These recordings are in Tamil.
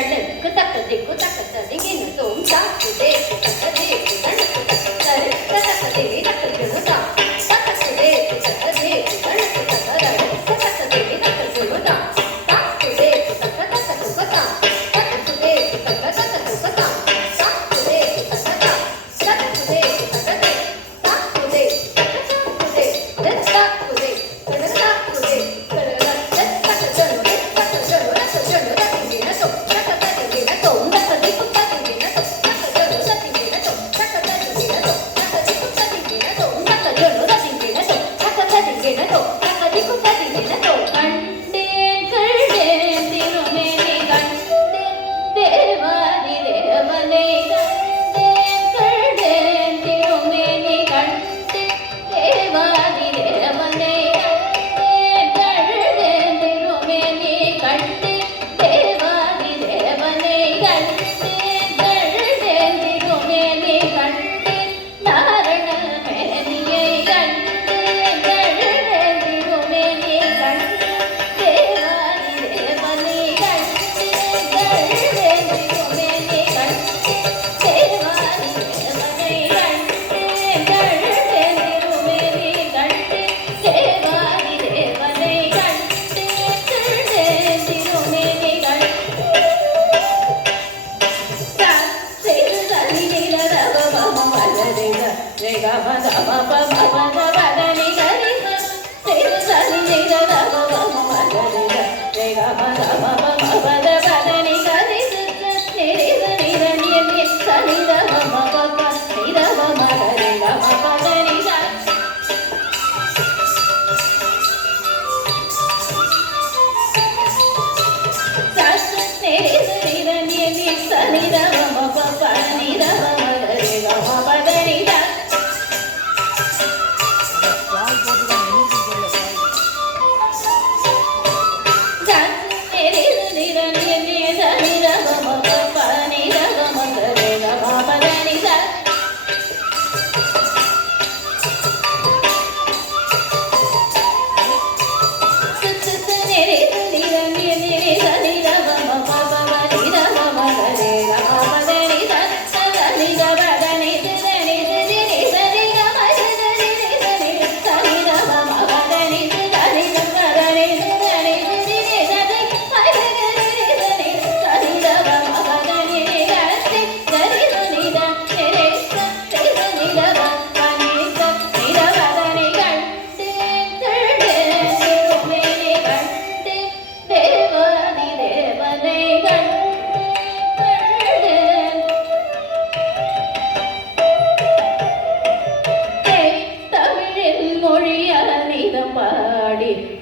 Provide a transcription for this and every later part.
தடக்கு தக்க திக்கு தக்க ததிகின தோம் தாக்கு தேக்கு தக்க தேக்கு தடக்கு தக்க தருக்கு தக்க தேவி தக்க ஜுனுதா தக்கு தேக்கு தக்க தேக்கு தடக்கு தக்க தருக்கு தக்க தேவி தக்க ஜுனுதா தாக்கு தேக்கு தக்க தக்க துக்கதா தக்கு தேக்கு தக்க தக்க துக்கதா தாக்கு தேக்கு தக்க தக்கு தேக்கு தக்க தாக்கு தேக்கு தக்கு தேக்கு தாக்கு தேக்கு தடக்கு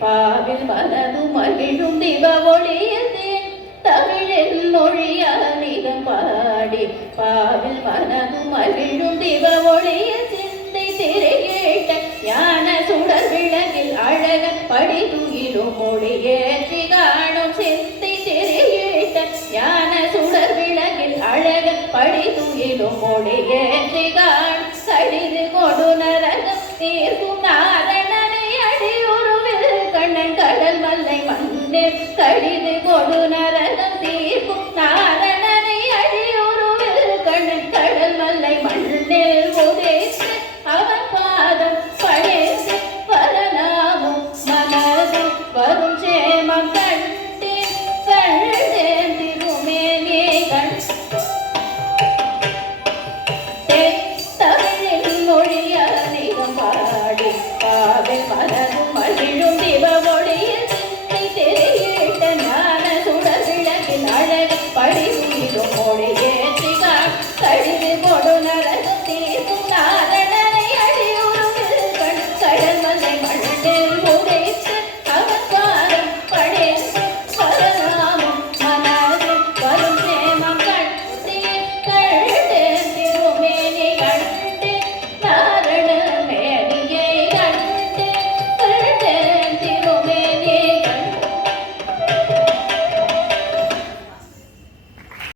பாவில் மனது மகிழும் திவ ஒளியதே தமிழின் மொழியானிதம் பாடி பாவில் மனது மகிழும் திவ ஒளிய சிந்தை திரையேட்ட ஞான சுடர் விளக்கில் அழகன் படி துயிலும் மொழியேற்றி காணும் சிந்தை திரையேட்ட ஞான சுடர் விளக்கில் அழகன் படி துயிலும் மொழியே